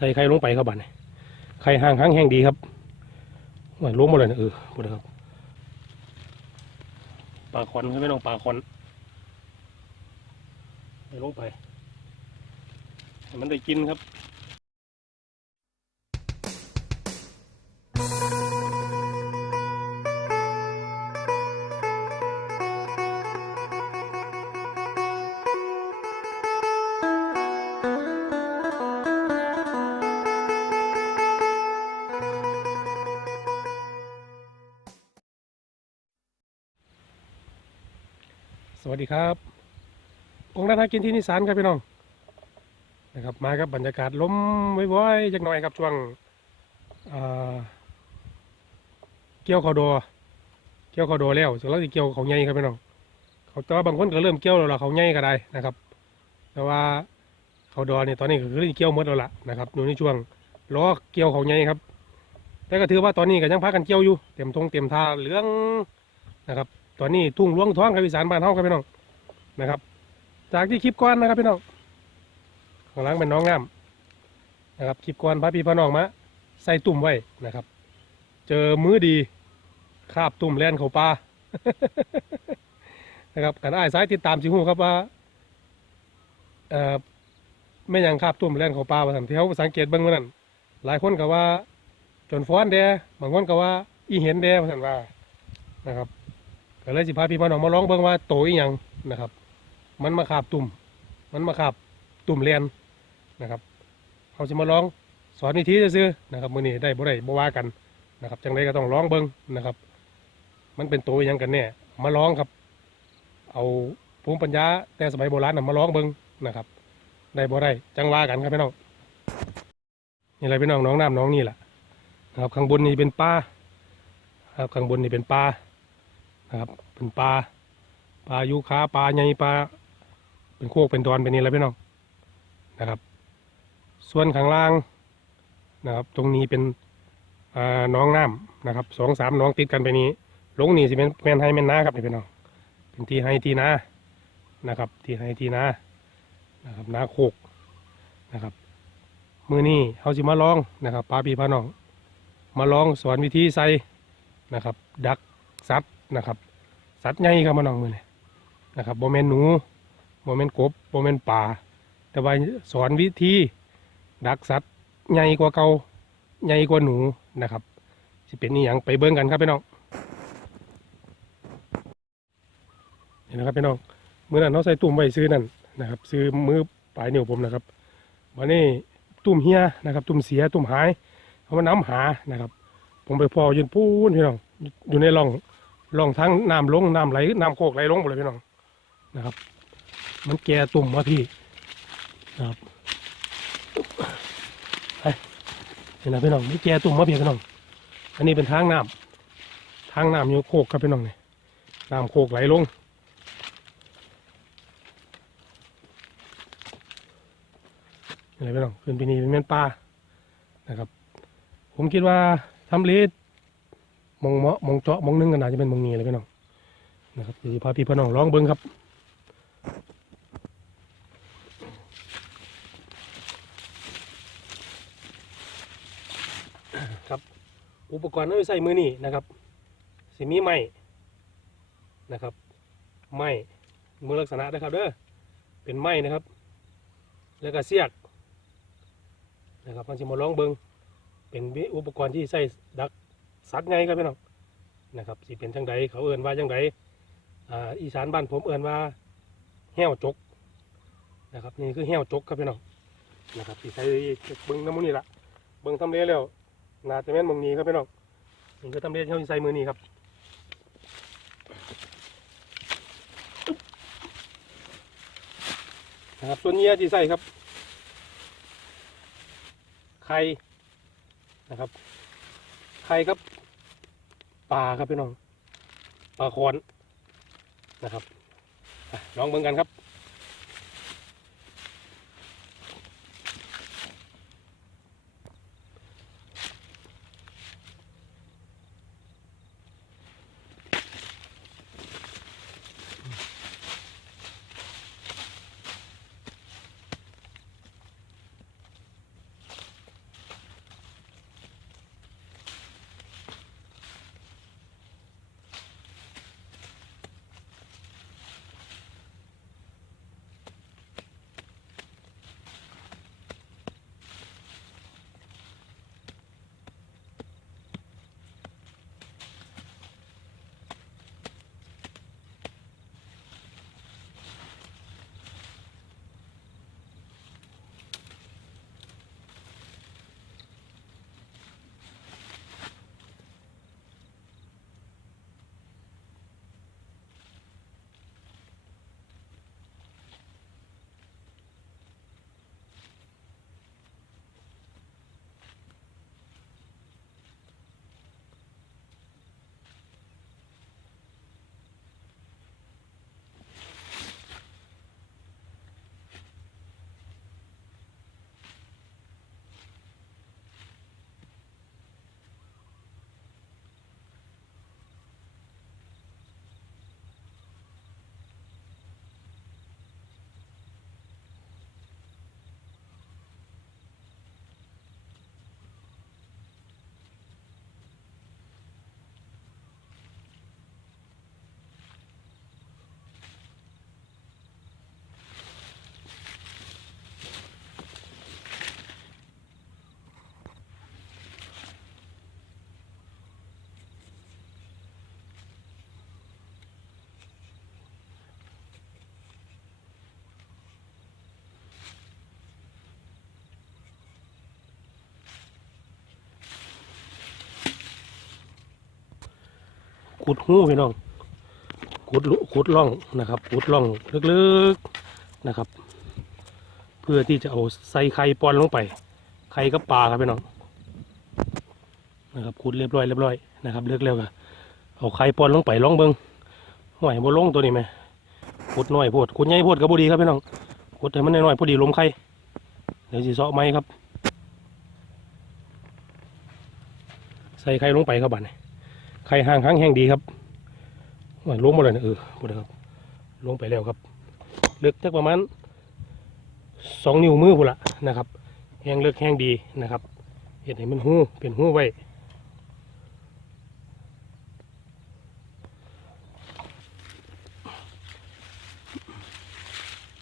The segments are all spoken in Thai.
ส่ไข่ลงไปครับบัดนี้ไข่ห่างหางแห้งดีครับว่าลงมดเลยนะเออหมดนะครับปลาคอนครับไม่ต้องปลาคอนให้ลงไป มันได้กินครับ วัสดีครับองค์นักกินที่นิสานครับพี่น้องนะครับมากับบรรยากาศลมว้อยๆจักหน่อยครับช่วงเกี่ยวเขาวโดเกี่ยวเขาวโดแล้วส่วนเราจะเกี่ยวเขาใหญ่ครับพี่น้องเขาแต่ว่าบางคนก็เริ่มเกี่ยวแล้วล่ะเขาใหญ่ก็ได้นะครับ แต่ว่าเขาดอเนี่ยตอนนี้ก็คือเกี่ยวหมดแล้วล่ะนะครับอยู่ในช่วงล้อเกี่ยวเขาใหญ่ครับ แต่ก็ถือว่าตอนนี้ก็ยังพักกันเกี่ยวอยู่เต็มทงเต็มท่าเหลืองนะครับ ตอนนี้ทุ่งหลวงท้องครับอีสานบ้านเฮาครับพี่น้องนะครับ จากที่คลิปก่อนนะครับพี่น้องข้างหลังเป็นน้องน้ำนะครับคลิปก่อนพระพี่พระน้องมาใส่ตุ่มไว้นะครับ เจอมือดีคาบตุ่มแล่นเขาปลานะครับกันอ้ายสายติดตามสิหูครับว่าเอ่อไม่ยังคาบตุ่มแล่นเขาปลาว่าสันที่เขาสังเกตเบื้องนั้นหลายคนก็ว่าจนฟ้อนแดบางคนก็ว่า อีเห็นแดว่าสันว่านะครับ ก็เลยสิพาพี่พ่อน้องมาลองเบิ่งว่าโตอีหยังนะครับ มันมาขาบตุ่ม มันมาขาบตุ่มเรียนนะครับเขาจะมาลองสอนวิธีซื้อนะครับมื้อนี้ได้บ่ได้บ่ว่ากันนะครับจังไดก็ต้องลองเบิ่งนะครับ มันเป็นโตอีหยังกันแน่มาลองครับ เอาภูมิปัญญาแต่สมัยโบราณน่ะมาลองเบิ่งนะครับ ได้บ่ได้จังว่ากันครับพี่น้องนี่อะไรพี่น้องน้องน้ำน้องนี่แหละนะครับข้างบนนี่เป็นปลาครับข้างบนนี่เป็นปลา นะครับ เป็นปลาปลายูคาปลาใหญ่ปลาเป็นโคกเป็นดอนเป็นนี่แหละพี่น้องนะครับ ส่วนข้างล่างนะครับ ตรงนี้เป็นน้องน้ำนะครับสองสามน้องติดกันไปนี้ลงนี่สิเป็นแมนไฮแมนนาครับนี่พี่น้องเป็นที่ไฮที่นานะครับ ที่ไฮที่นานะครับนาโคกนะครับมือนี้เขาสิมาลองนะครับปลาปีพาน้อง มาลองสอนวิธีใส่นะครับ ดักซัด นะครับ สัตว์ใหญ่ครับมาน้องมือนี่นะครับโมเมนหนูโมเมนกบโมเมนป่า แต่ว่าสอนวิธีดักสัตว์ใหญ่กว่าเกาใหญ่กว่าหนูนะครับสิเป็นนี่อยังไปเบิ้งกันครับพี่น้องนี่นะครับพี่น้องมือนั้นเขาใส่ตุ่มไว้ซื้อนั่นนะครับ ซื้อมือปลายนิ้วผมนะครับวันนี้ตุ่มเฮียนะครับ ตุ่มเสียตุ่มหายเขามาน้ำหานะครับ ผมไปพอยืนปูนพี่น้องอยู่ในร่อง ลองทั้งน้ำลงน้ำไหลน้ำโคกไหลลงหมดเลยพี่น้องนะครับ มันแก่ตุ่มมาพี่นะครับเห็นไหมพี่น้องมันแก่ตุ่มมาพี่พี่น้อง อันนี้เป็นทางน้ำทางน้ำอยู่โคกครับพี่น้องเนี่ยน้ำโคกไหลลงเห็นไหมพี่น้องขึ้นไปนี่เป็นแม่นปลานะครับ ผมคิดว่าทำเล มองเมาะมองเจาะมองนึงกันอาจจะเป็นมองนี้เลยพี่น้องนะครับเดี๋ยวพาพี่พี่น้องลองเบิ้งครับครับอุปกรณ์ที่ใส่มือนี่นะครับสิมีไม้นะครับไม้มือลักษณะนะครับเด้อเป็นไม้นะครับ แล้วก็เสียกนะครับมันจะมาลองเบิ้งเป็นอุปกรณ์ที่ใส่ดัก สัตว์ไงครับพี่น้องนะครับสิเป็นจังใดเขาเอื่นว่าจังใดอ่าอีสานบ้านผมเอื่นว่าแห้วจกนะครับนี่คือแห้วจกครับพี่น้องนะครับที่ใช้เบิ้งน้ำมันนี่ละเบิ้งทำเลแล้วนาจะแม่นมองนี้ครับพี่น้องนี่ก็ทำเลที่เขาสิใส่มือนี้ครับนะครับส่วนเหยียที่ใส่ครับไข่นะครับไข่ครับ ปลาครับพี่น้องปลาคอนนะครับลองเบิ่งกันครับ ขุดหูพี่น้องขุดลุขุดร่องนะครับขุดร่องลึกๆนะครับ เพื่อที่จะเอาใส่ไข่ปอนลงไป ไข่กับปลาครับพี่น้องนะครับขุดเรียบร้อยเรียบร้อยนะครับเลือกแล้วก็เอาไข่ปอนลงไปล่องเบิงห่วยบ่ลงตัวนี้ไหมขุดน้อยโพดขุดใหญ่โพดก็บ่ดีครับพี่น้องขุดให้มันน้อยพอดีลมไข่เดี๋ยวสิเซาะไม้ครับ ใส่ไข่ลงไปครับบัดนี้ ไข่ห่างห้างแห้งดีครับโอ้ยลงหมดเลยนะเออหมดเลยครับ ลงไปแล้วครับลึกจักประมาณสองนิ้วมือพุ่นละนะครับ แห้งเลึกแห้งดีนะครับเห็ดให้มันหู้เป็นหู้ไว้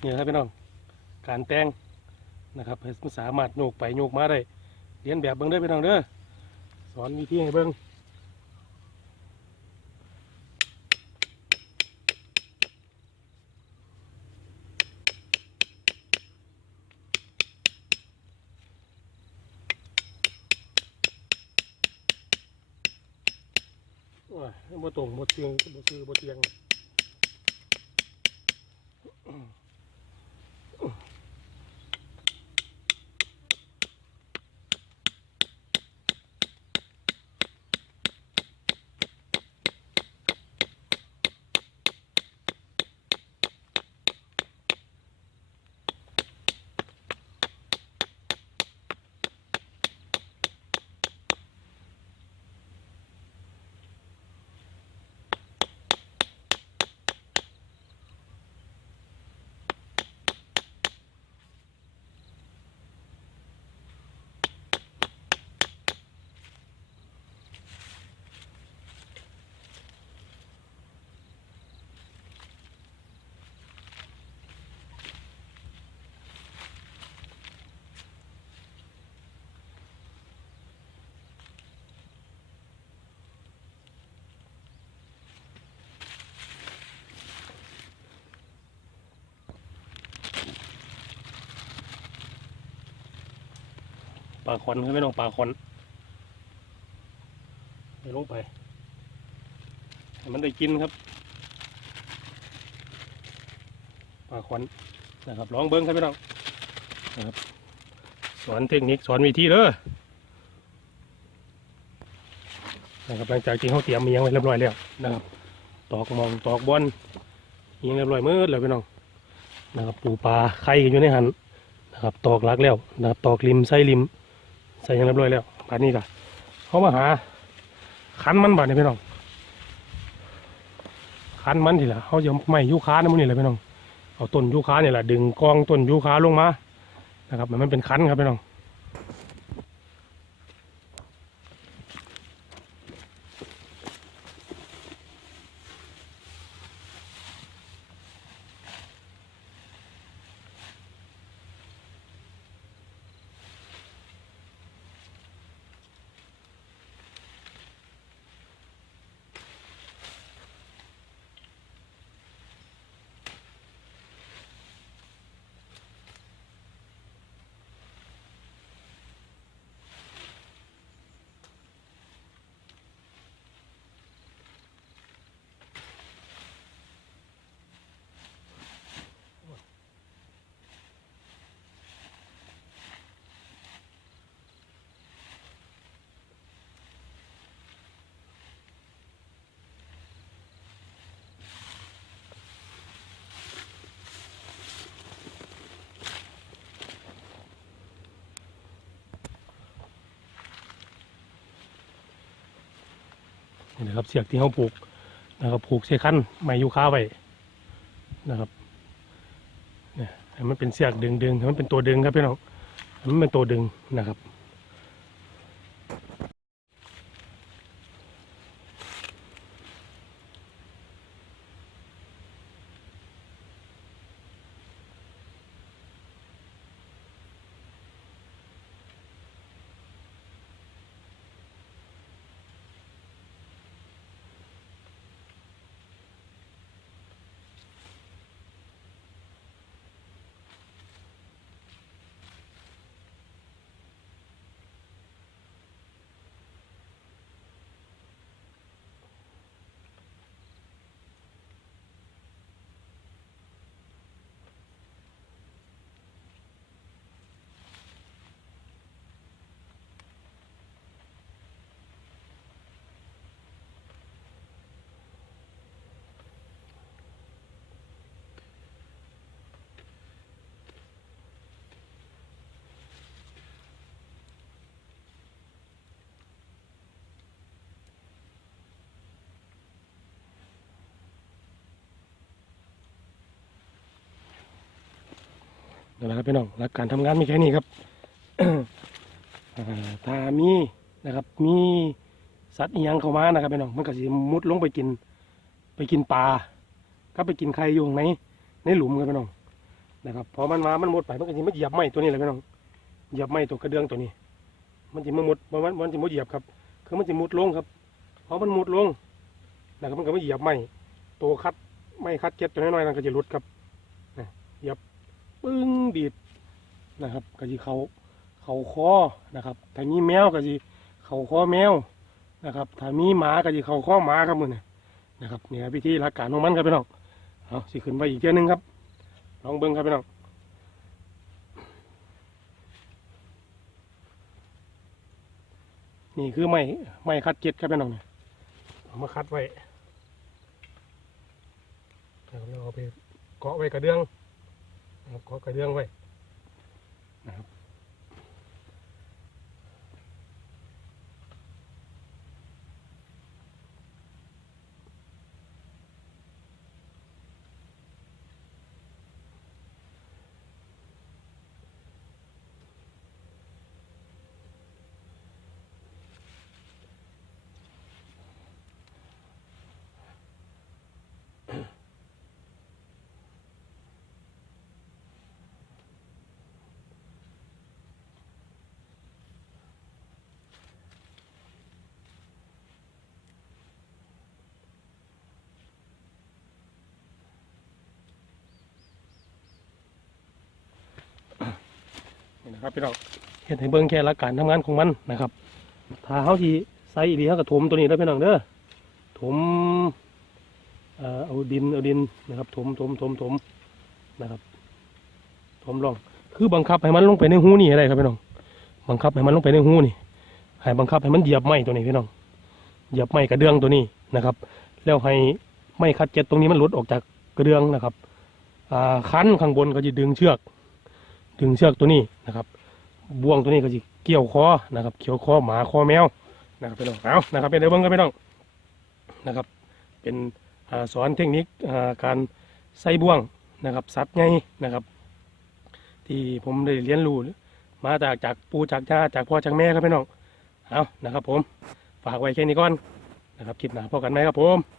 เนี่ยครับพี่น้อง การแต่งนะครับให้มันสามารถโยกไปโยกมาได้เรียนแบบเบิ้งเด้พี่น้องเด้อสอนวิธีให้เบิ่ง ว้ายบ่ตรงบ่เตียงบ่ซื้อบ่เตียง ปลาคอนครับพี่น้องปลาคอนให้ลงไป มันได้กินครับ ปลาคอนนะครับลองเบิ้งครับพี่น้องนะครับสอนเทคนิคสอนวิธีเด้อนะครับหลังจากที่เขาเตรียมมียังไว้เรียบร้อยแล้วนะครับ ตอกมองตอกบอลยังเรียบร้อยมืดแล้วพี่น้องนะครับปูปลาไข่กันอยู่ในหันนะครับตอกลักแล้วนะครับตอกริมไส้ริม ส่ยังเรียบร้อยแล้วบาดนี้ก็เขามาหาคันมันบาดนี่พี่น้องคันมันทีละเขาจะไม่ยูค้านะมันนี่แหละพี่น้องเอาต้นยูค้าเนี่ยแหละดึงกองต้นยูค้าลงมานะครับมันเป็นคันครับพี่น้อง นี่นะครับเสียกที่เขาปลูกนะครับผูกเสียคันไม้ยูคาไว้นะครับเนี่ยให้มันเป็นเสียกดึงดึงให้มันเป็นตัวดึงครับพี่น้องมันเป็นตัวดึงนะครับ นั่นแหละครับพี่น้องหลักการทำงานมีแค่นี้ครับอ่าถ้ามีนะครับ มีสัตว์อียังเข้ามานะครับพี่น้องมันก็สิมุดลงไปกิน ไปกินปลาก็ไปกินไข่อยู่ข้างในในหลุมครับพี่น้องนะครับพอมันมามันมุดไปมันก็สิมาเหยียบไม้ตัวนี้แหละพี่น้องเหยียบไม้ตัวกระเดื่องตัวนี้ มันจะมามุดมันมันมันจะมุดเหยียบครับ คือมันจะมุดลงครับพอมันมุดลงนะครับมันก็ไมาเหยียบไม้ตัวคัดไม้คัดเก็ดตัวน้อยๆนั่นก็จะหลุดครับ ปึ้งดีดนะครับก็จะเขาเขาคอนะครับถ้ามีแมวก็จะเขาคอแมวนะครับถ้ามีหมาก็จะเขาคอหมาครับมือนี่นะครับเนี่ครับพิธีหลักการของมันครับพี่น้องเอาสิขึ้นไปอีกเจ้านึงครับ ลองเบิ้งครับพี่น้องนี่คือไม้ไม้คัดเก็ดครับพี่น้องเนี่ยเอามาคัดไว้แล้วเราเอาไปเกาะไว้กระเดื่อง ขอกาะกระเดื่องไว้นะครับ นะครับพี่น้องเห็นให้เบิ่งแค่ลัการทำงานของมันนะครับ ถ้าเขาที่ใส่ดีเขาก็ถมตัวนี้แล้วพี่น้องเด้อถมเออเอาดินเอาดินนะครับ ถมถมถมถมนะครับ ถมลองคือบังคับให้มันลงไปในหูนี่อะไรครับพี่น้อง บังคับให้มันลงไปในหูนี่ให้บังคับให้มันเหยียบไม้ตัวนี้พี่น้องเหยียบไม้กระเดื่องตัวนี้นะครับ แล้วให้ไม้คัดเจ็ดตรงนี้มันหลุดออกจากกระเดื่องนะครับอ่าคันข้างบนก็จะดึงเชือก ดึงเชือกตัวนี้นะครับบ่วงตัวนี้ก็จะเกี่ยวคอนะครับเกี่ยวคอหมาคอแมวนะครับพี่น้องเอานะครับเป็นเดี๋ยวเบิ้งกันพี่น้องนะครับ เป็นอสอนเทคนิคการใส่บ่วงนะครับสัตว์ไงนะครับ ที่ผมได้เรียนรู้มาจากจากปู่จากย่าจากพ่อจากแม่ครับพี่น้องเอานะครับ ผมฝากไว้แค่นี้ก่อนนะครับคลิปหน้าพบกันไหมครับผม